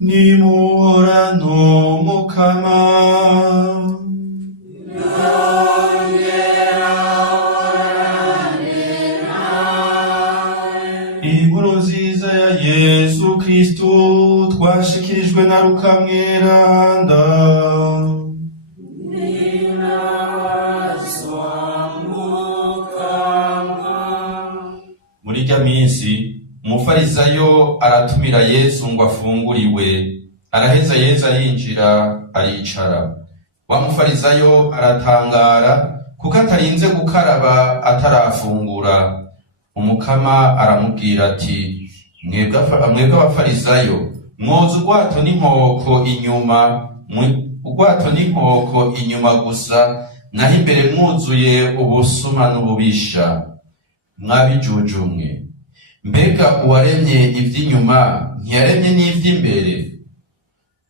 nimuhorano mukama. Inkuru nziza ya Yesu Kristu twashikirijwe na Luka mweranda. Muri irya minsi umufarisayo aratumira Yesu ngo afunguriwe. Araheza Yesu yinjira aricara. Wa mufarisayo aratangara kuko atarinze gukaraba atarafungura. Umukama aramubwira ati, mwebwe abafarisayo mwoza urwato n'inkoko inyuma gusa, naho imbere mwuzuye ubusuma n'ububisha. Mwabijujumwe, mbega uwaremye ivy'inyuma ntiyaremye n'ivy'imbere?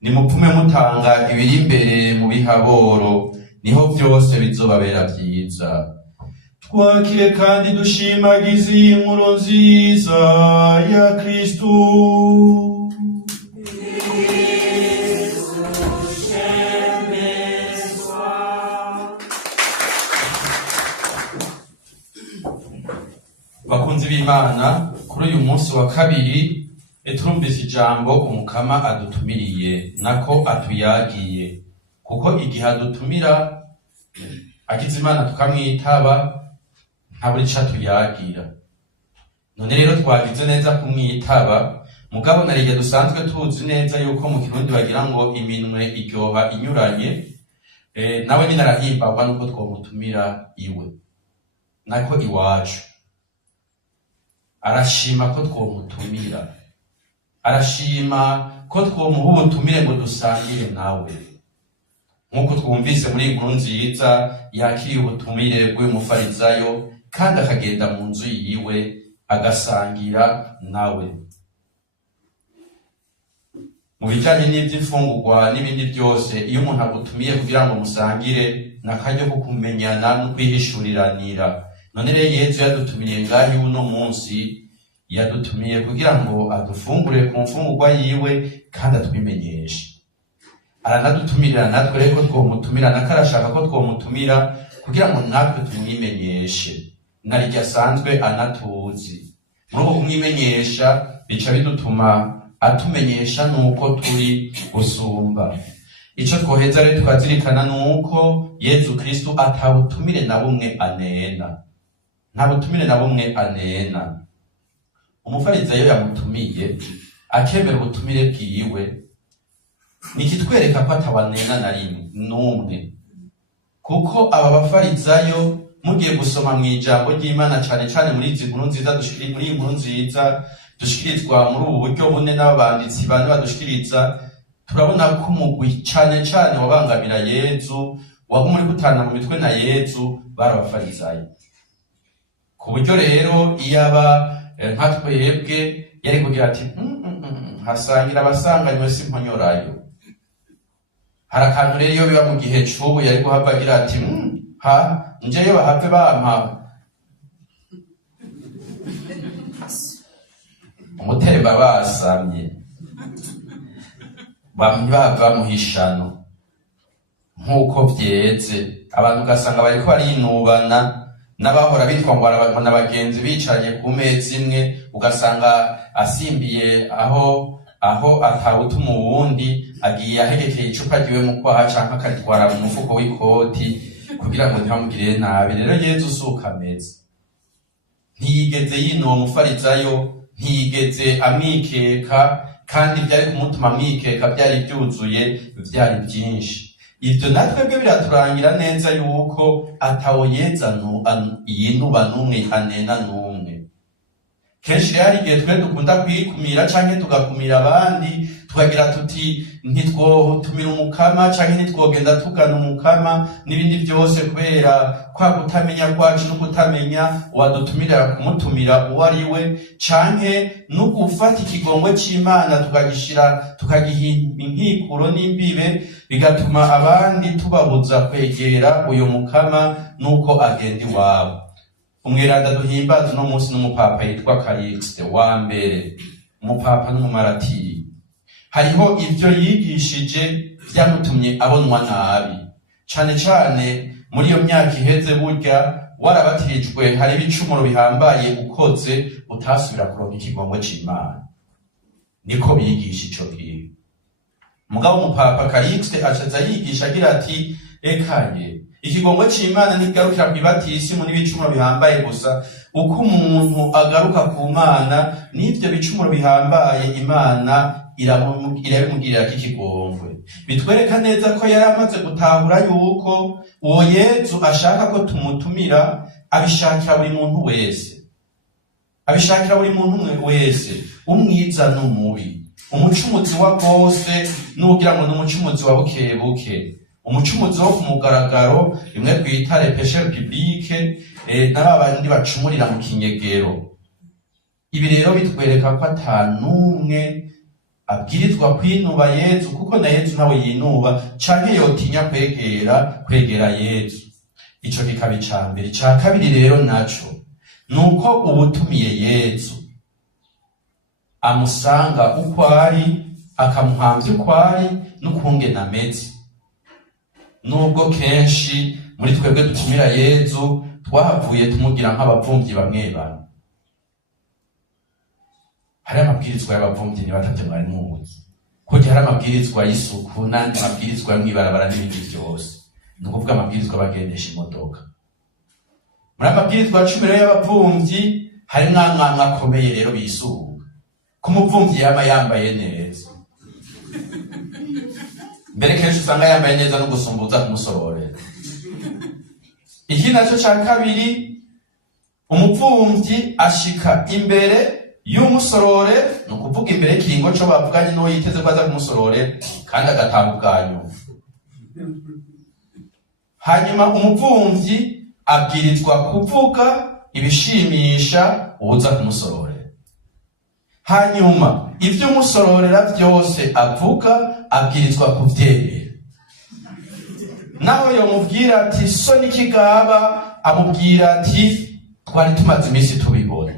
Nimupfume mutanga ibiri imbere mu bihaboro, niho vyose bizobabera vyiza. Twakire kandi dushimagize iyi nkuru nziza ya Kristu. Bakunzi b'Imana, kuri uyu munsi wa kabiri turumvise ijambo umukama adutumiriye, nako atuyagiye. Kuko igihe adutumira agize Imana tukamwitaba, ntaburi ico atuyagira. None rero twagize neza kumwitaba, mugabo narirya dusanzwe tuzi neza yuko mu Kirundi bagira ngo iminwe iryoha inyuranye. Nawe nyine arahimbagwa nuko twomutumira iwe, nako iwacu. Arashima ko twomutumira, arashima ko twomuha ubutumire ngo dusangire nawe. Nk'uko twumvise muri inkuru nziza, yakiriye ubutumire bw'uyu mufarisayo kandi akagenda mu nzu yiwe agasangira nawe. Mu bijanye n'ivy'imfungurwa n'ibindi byose, iyo umuntu agutumiye kugira ngo musangire, n'akaryo ko kumenyana no kwihishuriranira. None rero Yesu yadutumiriye ngaho uno munsi, yadutumiye kugira ngo adufungure ku mfungurwa yiwe kandi atwimenyeshe. Aranadutumirira natwe rero ko twomutumira, nako arashaka ko twomutumira kugira ngo natwe tumwimenyeshe. Narirya asanzwe anatuzi. Muri uko kumwimenyesha bica bidutuma atumenyesha nuko turi gusumba. Ico twoheza rero tukazirikana nuko Yesu Kristu atabutumire na bumwe anena. Nta butumire na bumwe anena. Umufarisayo yamutumiye akemera ubutumire bwiwe, nikitwereka ko atabanena na rimwe n'umwe. Kuko aba bafarisayo mugiye gusoma mu ijambo ry'Imana cane cane muri izi nkuru nziza dushikirizwa muri ubu buryo bune n'abanditsi bane badushikiriza, turabona ko umugwi cane cane wabangamira Yesu, waguma uri gutana mu mitwe na Yesu, bari abafarisayo. Ku buryo rero iyaba nka twebwe yari kugira ati hasangira abasanganywe simponyorayo. Hari akantu rero iyo biba mu gihe c'ubu yari guhava agira ati njeyo bahave bampa umutereba basamye, bamwe bamuhishano nk'uko vyeze. Abantu ugasanga bariko barinubana, n'abahora bitwa ngo n'abagenzi bicaranye ku meza imwe, ugasanga asimbiye aho atawutuma uwundi, agiye ahegekeye icupa ryiwe mu kwaha canke akaritwara mu mufuko w'ikoti kugira ngo ntibamugirire nabi. Rero Yesu suka ameze, ntiyigeze yinuba umufarisayo, ntiyigeze amwikeka, kandi byari kumutuma amwikeka byari byuzuye, byari byinshi. Ivyo natwebwe biraturangira neza yuko atawo Yesu yinuba n'umwe, anena n'umwe. Kenshi rero hari igihe twe dukunda kwikumira canke tugakumira abandi, tukagira tuti ntitwotumira umukama canke ntitwogenda tugana umukama n'ibindi byose, kubera kwa kutamenya kwacu no kutamenya uwadutumirira kumutumira uwo ari we, canke no gufata ikigongwe c'Imana tukagiha inkikuro n'imbibe, bigatuma abandi tubabuza kwegera uyo mukama nuko agenda iwabo. Umweranda duhimbaza uno munsi n'umupapa yitwa Calixte wa mbere, umupapa n'umumaratiri. hariho ivyo yigishije vyamutumye abonwa nabi, cane cane muri iyo myaka iheze. Burya warabatirijwe hari ibicumuro bihambaye ukoze utasubira kuronka ikigongwe c'Imana, niko bigisha ico gihe. Mugabo umupapa Calixte acaza yigisha agira ati ekanye ikigongwe c'Imana ntigarukira kw'ibatisimu n'ibicumuro bihambaye gusa, uko umuntu agaruka ku Mana n'ivyo bicumuro bihambaye Imana irabimugirira k'ikigongwe. Bitwereka neza ko yari amaze gutahura yuko uwo Yezu ashaka ko tumutumira abishakira buri muntu wese, abishakira buri muntu wese, umwiza n'umubi, umucumuzi wa bose n'ugira ngo n'umucumuzi wa bukebuke, umucumuzi wo ku mugaragaro rimwe twita le péché public, n'abandi bacumurira mu kinyegero. Ibi rero bitwereka ko ata n'umwe abwirizwa kwinuba Yezu, kuko na Yezu nawe yinuba canke yotinya kwegera Yezu. Ico kikaba ica mbere. Ica kabiri rero naco nuko ubutumiye Yezu amusanga uko ari, akamuhamvya uko ari n'ukungene ameze. Nubwo kenshi muri twebwe dutumira Yezu twahavuye tumugira nk'abavumvyi bamwe bamwe. Hari amabwirizwa y'abavumvyi nibatavye mwari muzi, kuko hari amabwirizwa y'isuku n'andi mabwirizwa yo mw'ibarabara n'ibindi vyose, ni ukuvuga amabwirizwa bagendesha imodoka. Muri amabwirizwa 10 rero y'abavumvyi hari mwamwe akomeye rero bisuka ko umuvumvyi yama yambaye neza. Mbere kenshi usanga yambaye neza no gusumbuza kumusororera. Iki naco ca kabiri, umuvumvyi ashika imbere y'umusorore, ni ukuvuga imbere y'ikiringo co bavuganye n'uwo yiteze ko aza kumusorore, kandi agatanga ubwanyu. Hanyuma umuvumvyi abwirizwa kuvuga ibishimisha uza kumusororera. Hanyuma ivyo umusororera vyose avuga abwirizwa kuvyemera. Naho yomubwira ati so n'ikigaba, amubwira ati twari tumaze iminsi tubibona.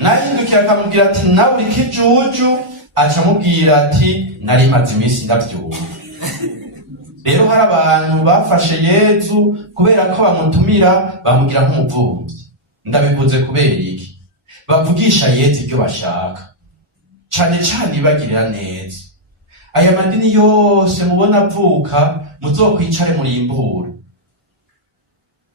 Nahindukira akamubwira ati nawe uri kijuju, aca amubwira ati nari maze iminsi ndavyumva. Rero hari abantu bafashe Yezu kubera ko bamutumira bamugira nk'umuvumvyi. Ndabivuze kubera iki? Bavugisha Yezu ibyo bashaka, cane cane bagirira neza. Aya madini yose mubona avuka muzokwicare murimbure,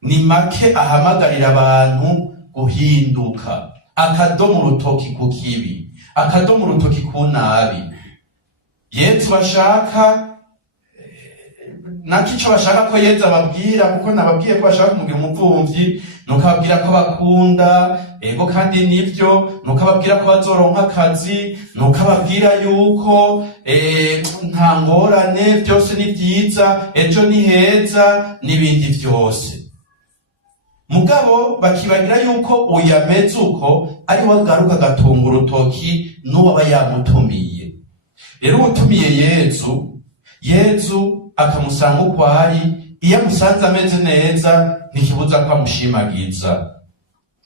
ni make ahamagarira abantu guhinduka, akadomo urutoki ku kibi, akadomo urutoki ku nabi. Yezu bashaka nakico bashaka ko Yezu ababwira, kuko nababwiye ko bashaka kumugira umuvumvyi, nuko ababwira ko bakunda, ego kandi nivyo, nuko ababwira ko bazoronka akazi, nuko ababwira yuko nta ngorane, vyose ni vyiza, ejo ni heza, n'ibindi vyose. Mugabo bakibagira yuko uyameze uko ari wagaruka agatunga urutoki n'uwaba yamutumiye. Rero utumiye Yezu akamusanga uko ari, iyo amusanze ameze neza ntikibuza ko amushimagiza.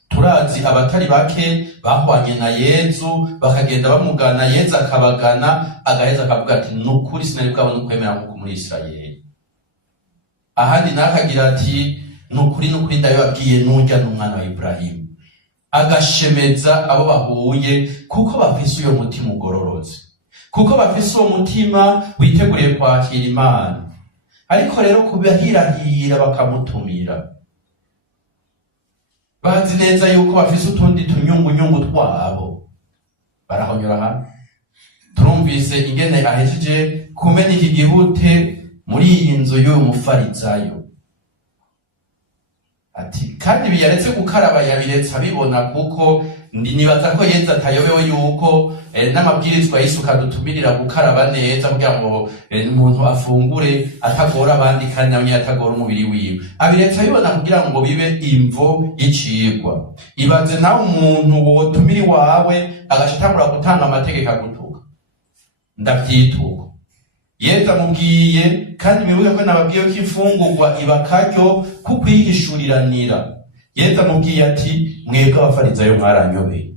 Turazi abatari bake bahwanye na Yezu bakagenda bamugana, Yezu akabagana, agaheza akavuga ati nukuri sinari bwabona ukwemera nk'uko muri Isirayeli. Ahandi nakagira ati nukuri ndabibabwiye nurya n'umwana wa Ibrahimu. Agashemeza abo bahuye kuko bafise uyo mutima ugororotse, kuko bafise uwo mutima witeguriye kwakira Imana. Ariko rero kubahirahira bakamutumira, bazi neza yuko bafise utundi tunyungu twabo, barahonyora hano. Turumvise ingene ahejeje kumena iki gihute muri iyi nzu y'uyu mufarizayo. Ati kandi biyaretse gukaraba yabiretse abibona, kuko nibaza ko Yezu atayobewe yuko n'amabwirizwa y'isuka dutumirira gukaraba neza kugira ngo umuntu afungure atagora abandi kandi nawe atagora umubiri wiwe. Abiretse abibona kugira ngo bibe imvo y'icigwa. Ibaze nawe umuntu wotumira iwawe agaca atangura gutanga amategeko agutuka, ndavyituka. Yezu amubwiye, kandi mwibuke ko nababwiye ko imfungurwa iba akaryo kukwihishuriranira. Yezu amubwiye ati mwebwe abafarizayo mwaranyobeye.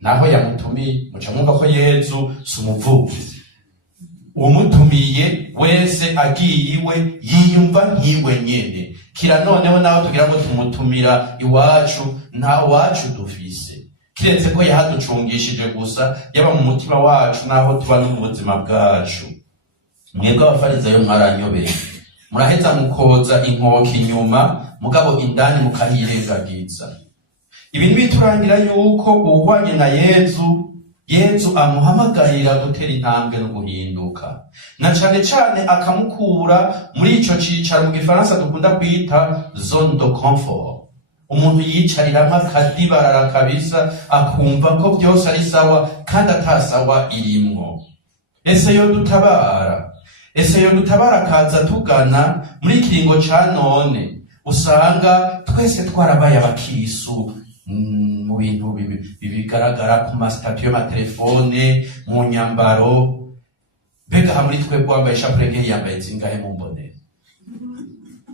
naho yamutumiye. Muca mwumva ko Yezu si umuvugizi. Umutumiye wese agiye iwe yiyumva nkiwe nyene. Kira noneho naho tugira ngo tumutumira iwacu, nta wacu dufise, kiretse ko yahaducungishije gusa, yaba mu mutima wacu naho tuba no mu buzima bwacu. Mwebwe abafarisayo mwaranyobeye, muraheza mukoza inkoka inyuma, mugabo indani mukahirengagiza. Ibi biturangira yuko uwahwanye na Yezu amuhamagarira gutera intambwe no guhinduka, na cane cane akamukura muri ico cicaro mu gifaransa dukunda kwita zone de confort. Umuntu yicariramwo akadibarara kabisa, akumva ko byose ari sawa kandi atasawa irimwo. Ese yo dutabara akaza tugana muri kiringo ca none, usanga twese twarabaye abakisu mu bintu bigaragara ku masitatu y'amatelefone, mu nyambaro. Mbega muri twebwe wambaye ishapure nke yambaye zingahe mu mbonero?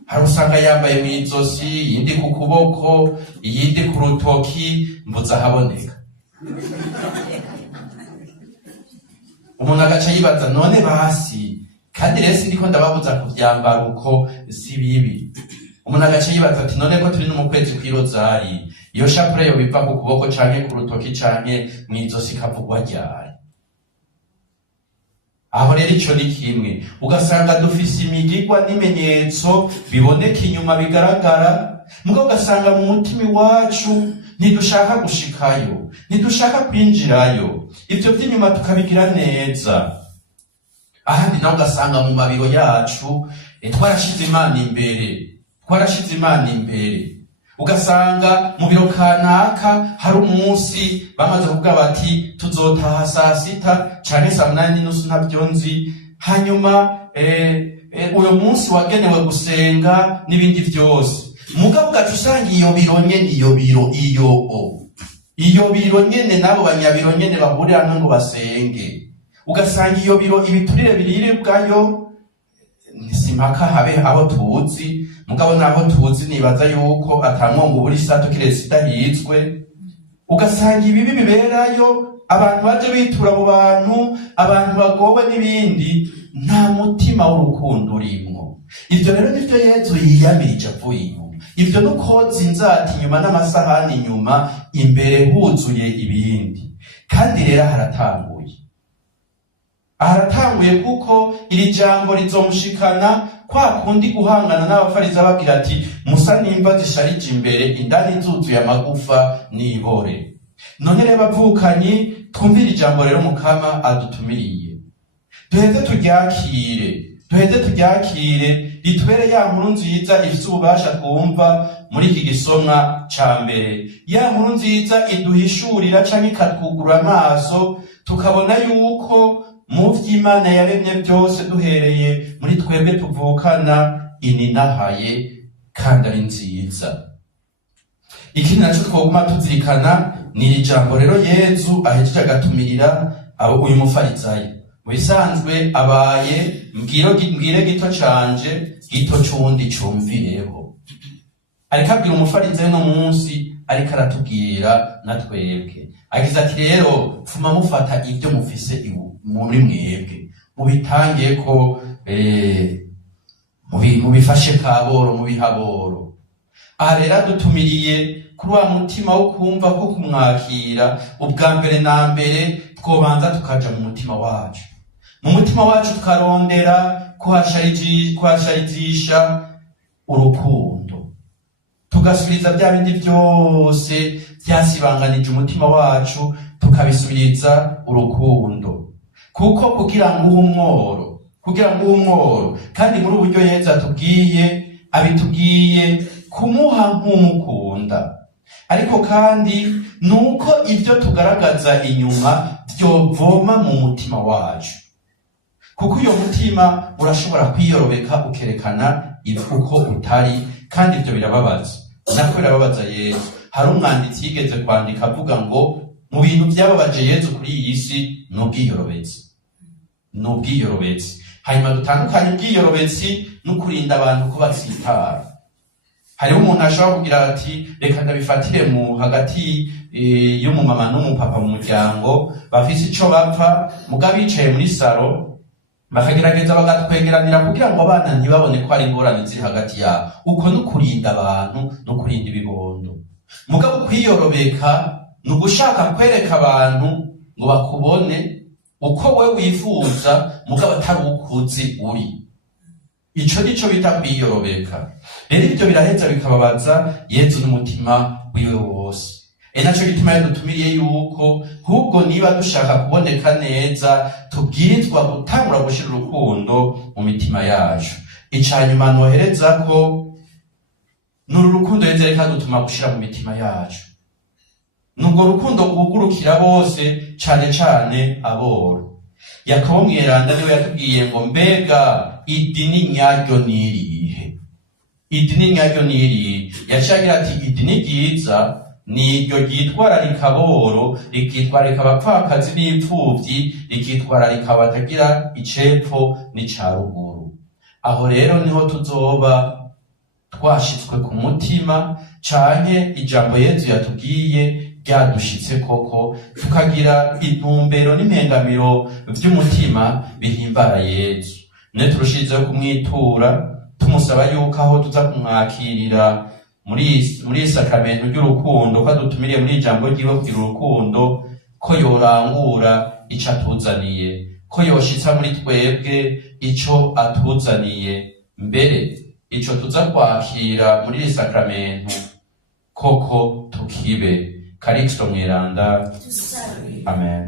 Hari usanga yambaye mw'izosi, iyindi ku kuboko, iyindi ku rutoki, mbuza haboneka. Umuntu agaca yibaza, none basi kandi rero sindiko ndababuza kuvyambara uko si bibi. Umuntu agaca yibaza ati, none ko turi no mu kwezi kw'irozari, iyo shapure yo biva ku kuboko canke ku rutoki canke mw'izosi kavugwa ryari? Aho rero ico ni kimwe, ugasanga dufise imigigwa n'ibimenyetso biboneka inyuma bigaragara, mugabo ugasanga mu mutima wacu ntidushaka gushikayo, ntidushaka kwinjirayo. Ivyo vy'inyuma tukabigira neza. Ahandi naho ugasanga mu mabiro yacu twarashize Imana imbere. Ugasanga mu biro kanaka hari umunsi bamaze kuvuga bati tuzotaha saa sita canke saa munani n'inusu ntavyo nzi, hanyuma uyo munsi wagenewe gusenga n'ibindi vyose. Mugabo ugaca usanga iyo biro nyene n'abo banyabiro nyene bahurira hamwe ngo basenge. Ugasanga iyo biro ibiturire birire bwayo simpaka habe abo tuzi, mugabo naho tuzi nibaza yuko atamwongo buri sato kiretse idahizwe. Ugasanga ibibi biberayo, abantu baje bitura mu bantu, abantu bagowe n'ibindi, nta mutima w'urukundo urimwo. Ivyo rero nivyo Yezu yiyamirije avuye inyuma. Ivyo nukoza inzati inyuma n'amasahani inyuma, imbere huzuye ibindi. Kandi rero haratanguye kuko iri jambo rizomushikana kwa kundi guhangana n'abafarisayo bagira ati, musa nimba zisharije imbere, indani zuzuye amagufa n'ibore. None rero bavukanyi, twumvire ijambo rero Mukama adutumiriye, duheze turyakire ritubere ya nkuru nziza ifise ububasha twumva muri iki gisomwa ca mbere. Ya nkuru nziza iduhishurira canke ikatwugurura amaso, tukabona yuko mu vy'Imana yaremye byose, duhereye muri twebwe tuvukana, ininahaye kandi ari nziza. Ikindi naco twoguma tuzirikana ni iri jambo rero Yezu ahejeje agatumirira uyu mufarisayo. Mu bisanzwe abaye mbwire gito canje, gito cundi cumvireho. Ariko abwira umufarisayo no munsi, ariko aratubwira na twebwe. Agize ati rero pfuma mufata ibyo mufise muri mwebwe, mubitangiye ko mubifashe kaboro, mubihaboro. Aha rero adutumiriye kuri wa mutima wo kumva ko kumwakira. Ubwa mbere na mbere twobanza tukaja mu mutima wacu, tukarondera kuhasharijisha urukundo, tugasubiriza bya bindi byose byasibanganije umutima wacu, tukabisubiriza urukundo. Kuko kugira ngo umworo, kandi muri uburyo Yezu abitubwiye kumuha nk'umukunda. Ariko kandi nuko ibyo tugaragaza inyuma vyovoma mu mutima wacu, kuko uyo mutima urashobora kwiyorobeka ukerekana uko utari, kandi ibyo birababaza. Nako birababaza Yezu. Hari umwanditsi yigeze kwandika avuga ngo mu bintu byababaje Yezu kuri iyi si n'ubwiyorobetsi. Hanyuma dutandukanye ubwiyorobetsi no kurinda abantu ko batsitara. Hariho umuntu ashobora kugira ati reka ndabifatire mu hagati y'umumama n'umupapa mu muryango bafise ico bapfa, muga bicaye muri saro bakagerageza bagatwegeranira kugira ngo abana ntibabone ko ari ingorane ziri hagati yabo. Uko ni ukurinda abantu no kurinda ibibondo. Mugabo kwiyorobeka ni ugushaka kwereka abantu ngo bakubone uko we wifuza, mugabo atari ukuzi uri. Ico nico bita kwiyorobeka. Rero ibyo biraheza bikababaza Yezu n'umutima wiwe wose. Naco gituma yadutumiriye yuko ahubwo niba dushaka kuboneka neza tubwirizwa gutangura gushira urukundo mu mitima yacu. Icanyuma nohereza ko nuru rukundo Yezu reka dutuma gushira mu mitima yacu. Nubwo rukundo rwugurukira bose, cane cane aboro. Yakobo mweranda niwe yatubwiye ngo mbega idini nyaryo nirihe? Idini nyaryo nirihe? Yacagira ati idini ryiza ni iryo ryitwararika aboro, rikitwararika abapfakazi n'imfuvyi, rikitwararika abatagira icepfo n'icaruguru. Aho rero niho tuzoba twashitswe ku mutima, canke ijambo Yezu yatubwiye ryadushitse koko, tukagira intumbero n'impengamiro vy'umutima bihimbara Yezu. Ne turushirizeho kumwitura, tumusaba yuko aho tuza kumwakirira muri sakramento ry'urukundo, ko adutumiriye muri ijambo ryiwe kugira urukundo, ko yorangura ico atuzaniye, ko yoshitsa muri twebwe ico atuzaniye, mbere ico tuza kwakira muri sakramento koko tukibe. Kariksto mweranda. Amen.